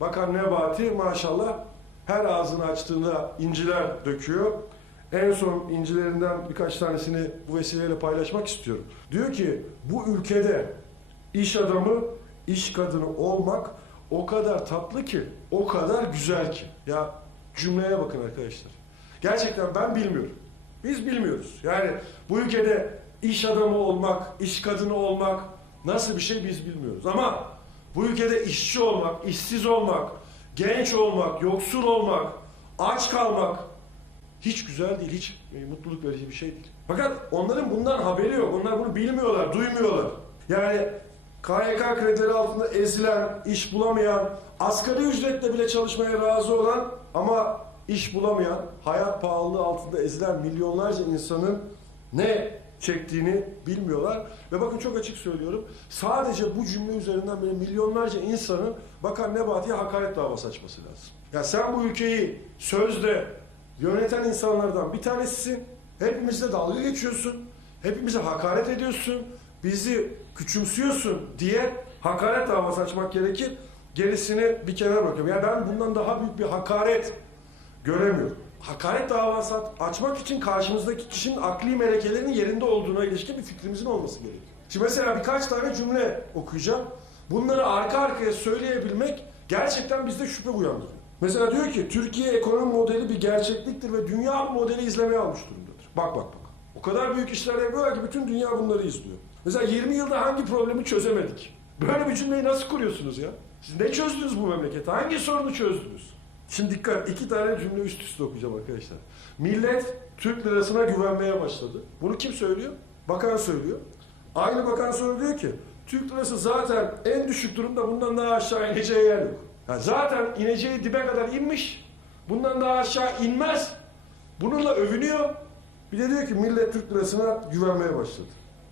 Bakan Nebati maşallah her ağzını açtığında inciler döküyor. En son incilerinden birkaç tanesini bu vesileyle paylaşmak istiyorum. Diyor ki bu ülkede iş adamı, iş kadını olmak o kadar tatlı ki, o kadar güzel ki. Ya cümleye bakın arkadaşlar. Gerçekten ben bilmiyorum. Biz bilmiyoruz. Yani bu ülkede iş adamı olmak, iş kadını olmak nasıl bir şey biz bilmiyoruz. Ama bu ülkede işçi olmak, işsiz olmak, genç olmak, yoksul olmak, aç kalmak hiç güzel değil, hiç e, mutluluk verici bir şey değil. Fakat onların bundan haberi yok. Onlar bunu bilmiyorlar, duymuyorlar. Yani KYK kredileri altında ezilen, iş bulamayan, asgari ücretle bile çalışmaya razı olan ama iş bulamayan, hayat pahalılığı altında ezilen milyonlarca insanın ne çektiğini bilmiyorlar. Ve bakın çok açık söylüyorum. Sadece bu cümle üzerinden böyle milyonlarca insanın Bakan Nebati'ye hakaret davası açması lazım. Ya sen bu ülkeyi sözde yöneten insanlardan bir tanesisin. Hepimizle dalga geçiyorsun. Hepimize hakaret ediyorsun. Bizi küçümsüyorsun diye hakaret davası açmak gerekir. Gerisini bir kenara bırakıyorum. Ya ben bundan daha büyük bir hakaret göremiyorum. Hakaret davası açmak için karşımızdaki kişinin akli melekelerinin yerinde olduğuna ilişkin bir fikrimizin olması gerekiyor. Şimdi mesela birkaç tane cümle okuyacağım. Bunları arka arkaya söyleyebilmek gerçekten bizde şüphe uyandırıyor. Mesela diyor ki Türkiye ekonomi modeli bir gerçekliktir ve dünya bu modeli izlemeye almış durumdadır. Bak bak bak. O kadar büyük işler yapıyorlar ki bütün dünya bunları izliyor. Mesela 20 yılda hangi problemi çözemedik? Böyle bir cümleyi nasıl kuruyorsunuz ya? Siz ne çözdünüz bu memlekete? Hangi sorunu çözdünüz? Şimdi dikkat, iki tane cümle üst üste okuyacağım arkadaşlar. Millet Türk lirasına güvenmeye başladı. Bunu kim söylüyor? Bakan söylüyor. Aynı bakan diyor ki, Türk lirası zaten en düşük durumda bundan daha aşağı ineceği yer yok. Ya zaten ineceği dibe kadar inmiş, bundan daha aşağı inmez. Bununla övünüyor. Bir de diyor ki millet Türk lirasına güvenmeye başladı.